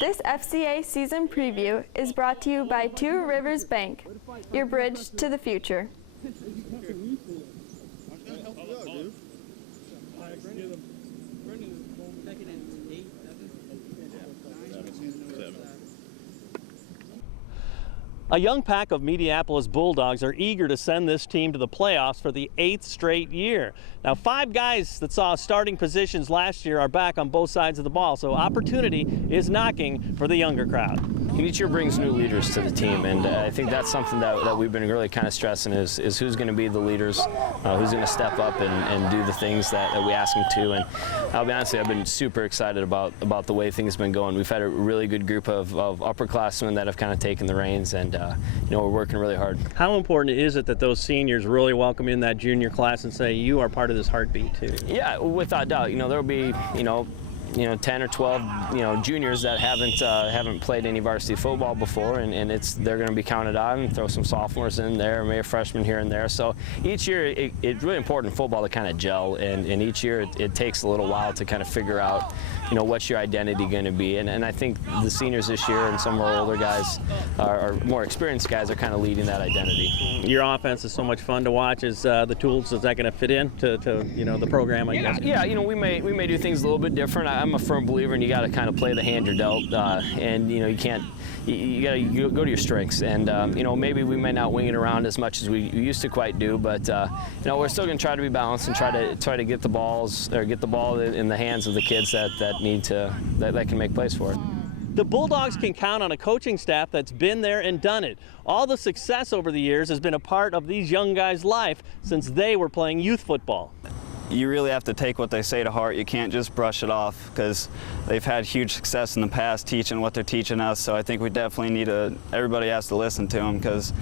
This FCA season preview is brought to you by Two Rivers Bank, your bridge to the future. A young pack of Mediapolis Bulldogs are eager to send this team to the playoffs for the 8th straight year. Now, 5 guys that saw starting positions last year are back on both sides of the ball, so opportunity is knocking for the younger crowd. Each year brings new leaders to the team, and I think that's something that we've been really kind of stressing is who's going to be the leaders, who's going to step up and do the things that we ask them to. And I'll be honest with you, I've been super excited about the way things have been going. We've had a really good group of upperclassmen that have kind of taken the reins, and we're working really hard. How important is it that those seniors really welcome in that junior class and say, you are part of this heartbeat too? Yeah, without doubt. There'll be, 10 or 12, juniors that haven't played any varsity football before, and they're going to be counted on, and throw some sophomores in there, maybe a freshman here and there. So each year, it's really important in football to kind of gel, and each year it takes a little while to kind of figure out, what's your identity going to be. And I think the seniors this year and some of our older guys, our more experienced guys, are kind of leading that identity. Your offense is so much fun to watch. Is the tools, is that going to fit in to the program, I guess? Yeah, we may do things a little bit different. I'm a firm believer, and you got to kind of play the hand you're dealt, and you can't. You got to go to your strengths, and maybe we may not wing it around as much as we used to quite do, but we're still going to try to be balanced and try to get the ball in the hands of the kids that can make plays for it. The Bulldogs can count on a coaching staff that's been there and done it. All the success over the years has been a part of these young guys' life since they were playing youth football. You really have to take what they say to heart. You can't just brush it off, because they've had huge success in the past teaching what they're teaching us. So I think we definitely need everybody has to listen to them, because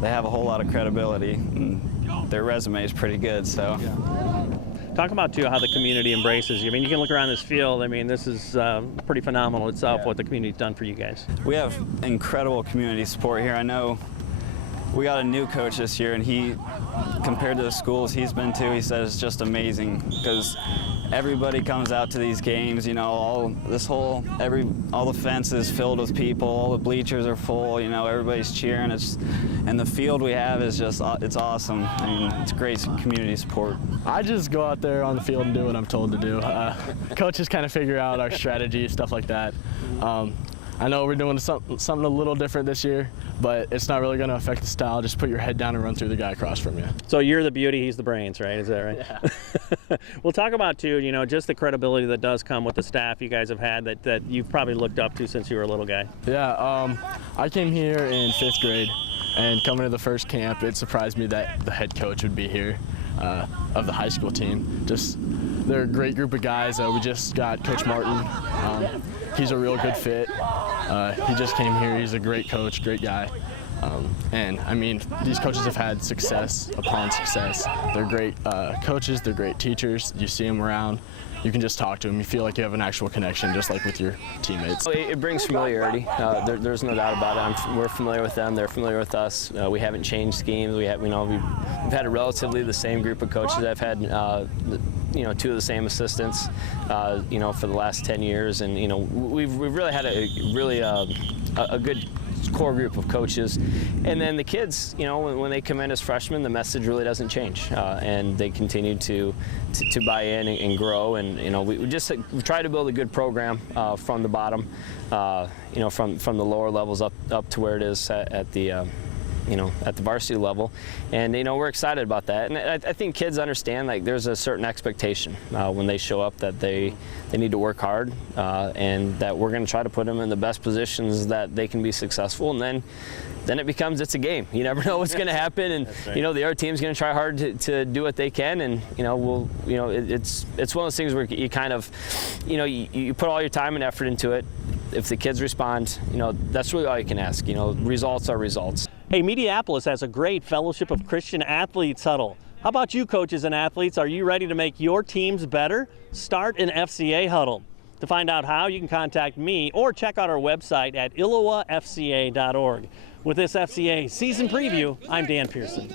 they have a whole lot of credibility, and their resume is pretty good. So. Talk about, too, how the community embraces you. I mean, you can look around this field. I mean, this is pretty phenomenal itself, what the community's done for you guys. We have incredible community support here. I know we got a new coach this year, and he, compared to the schools he's been to, he said it's just amazing, because everybody comes out to these games. All the fence is filled with people, all the bleachers are full. Everybody's cheering. And the field we have is it's awesome. I mean, it's great community support. I just go out there on the field and do what I'm told to do. Coaches kind of figure out our strategy, stuff like that. I know we're doing something a little different this year, but it's not really going to affect the style. Just put your head down and run through the guy across from you. So you're the beauty, he's the brains, right? Is that right? Yeah. We'll talk about, too, just the credibility that does come with the staff you guys have had that you've probably looked up to since you were a little guy. Yeah, I came here in 5th grade, and coming to the first camp, it surprised me that the head coach would be here of the high school team. They're a great group of guys. We just got Coach Martin. He's a real good fit. He just came here. He's a great coach, great guy. And I mean, these coaches have had success upon success. They're great coaches, they're great teachers. You see them around, you can just talk to them. You feel like you have an actual connection, just like with your teammates. It brings familiarity. There's no doubt about it. We're familiar with them, they're familiar with us. We haven't changed schemes. We've had a relatively the same group of coaches. I've had 2 of the same assistants, for the last 10 years, and we've really had a good core group of coaches. And then the kids, when they come in as freshmen, the message really doesn't change, and they continue to buy in and grow. And we just try to build a good program from the bottom, from the lower levels up to where it is at the at the varsity level, and we're excited about that. And I think kids understand, like, there's a certain expectation when they show up that they need to work hard, and that we're going to try to put them in the best positions that they can be successful. And then it becomes, it's a game. You never know what's going to happen, and right. The other team's going to try hard to do what they can, and it's one of those things where you kind of you put all your time and effort into it. If the kids respond, that's really all you can ask. Results are results. Hey, Mediapolis has a great Fellowship of Christian Athletes huddle. How about you, coaches and athletes? Are you ready to make your teams better? Start an FCA huddle. To find out how, you can contact me or check out our website at illowafca.org. With this FCA season preview, I'm Dan Pearson.